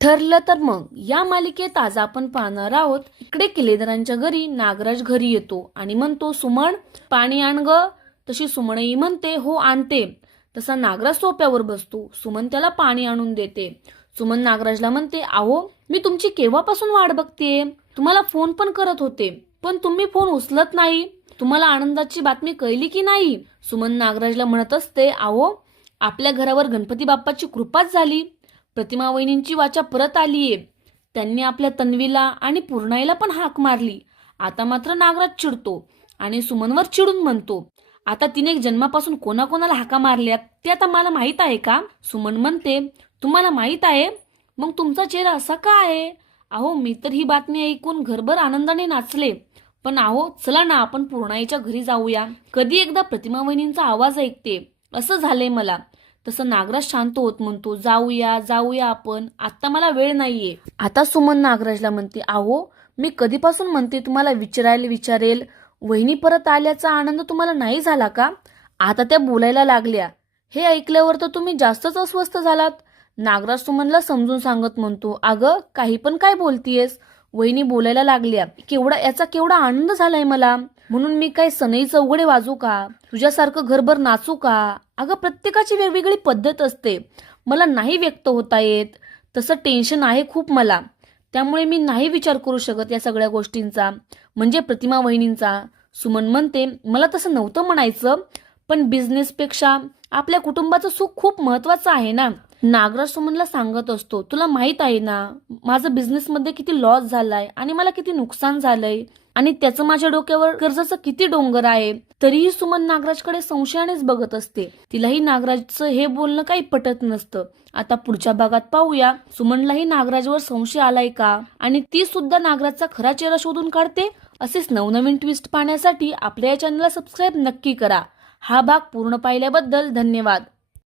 ठरलं तर मग या मालिकेत आज आपण पाहणार आहोत. इकडे किल्लेदारांच्या घरी नागराज घरी येतो आणि म्हणतो, सुमन पाणी आण ग. तशी सुमनही म्हणते, हो आणते. तसा नागराज सोप्यावर बसतो. सुमन त्याला पाणी आणून देते. सुमन नागराजला म्हणते, अहो मी तुमची केव्हापासून वाट बघतेय. तुम्हाला फोन पण करत होते, पण तुम्ही फोन उचलत नाही. तुम्हाला आनंदाची बातमी कळली की नाही. सुमन नागराजला म्हणत असते, अहो आपल्या घरावर गणपती बाप्पाची कृपाच झाली. प्रतिमा वहिनींची वाचा परत आलीये. त्यांनी आपल्या तन्वीला आणि पूर्णाईला पण हाक मारली. आता मात्र नागराज चिडतो आणि सुमनवर चिडून म्हणतो, आता तिने जन्मापासून कोणाकोणाला हाका मारल्यात ते आता मला माहित आहे का. सुमन म्हणते, तुम्हाला माहित आहे, मग तुमचा चेहरा असा का आहे. अहो मी तर ही बातमी ऐकून घरभर आनंदाने नाचले. पण अहो चला ना आपण पूर्णाईच्या घरी जाऊया. कधी एकदा प्रतिमा वहिनींचा आवाज ऐकते असं झालंय मला. तसं नागराज शांत होत म्हणतो, जाऊया जाऊया आपण, आता मला वेळ नाहीये. आता सुमन नागराजला म्हणते, अहो मी कधीपासून म्हणते तुम्हाला विचारेल. वहिनी परत आल्याचा आनंद तुम्हाला नाही झाला का. आता त्या बोलायला लागल्या. हे ऐकल्यावर तर तुम्ही जास्तच अस्वस्थ झालात. नागराज सुमनला समजून सांगत म्हणतो, अगं काही पण काय बोलतीयस. वहिनी बोलायला लागल्या, याचा केवढा आनंद झालाय मला. म्हणून मी काय सनई चौघडे वाजू का, तुझ्यासारखं घरभर नाचू का. अगं प्रत्येकाची वेगवेगळी पद्धत असते. मला नाही व्यक्त होता येत. तसं टेन्शन आहे खूप मला. त्यामुळे मी नाही विचार करू शकत या सगळ्या गोष्टींचा, म्हणजे प्रतिमा वहिनींचा. सुमन म्हणते, मला तसं नव्हतं म्हणायचं, पण बिझनेसपेक्षा आपल्या कुटुंबाचं सुख खूप महत्वाचं आहे ना. नागराज सुमनला सांगत असतो, तुला माहित आहे ना माझं बिझनेसमध्ये किती लॉस झालाय आणि मला किती नुकसान झालंय आणि त्याचं माझ्या डोक्यावर कर्जाचं किती डोंगर आहे. तरीही सुमन नागराजकडे संशयानेच बघत असते. तिलाही नागराजचं हे बोलणं काही पटत नसतं. आता पुढच्या भागात पाहूया, सुमनलाही नागराजवर संशय आलाय का आणि ती सुद्धा नागराजचा खरा चेहरा शोधून काढते. असेच नवनवीन ट्विस्ट पाहण्यासाठी आपल्या या चॅनलला सबस्क्राईब नक्की करा. हा भाग पूर्ण पाहिल्याबद्दल धन्यवाद.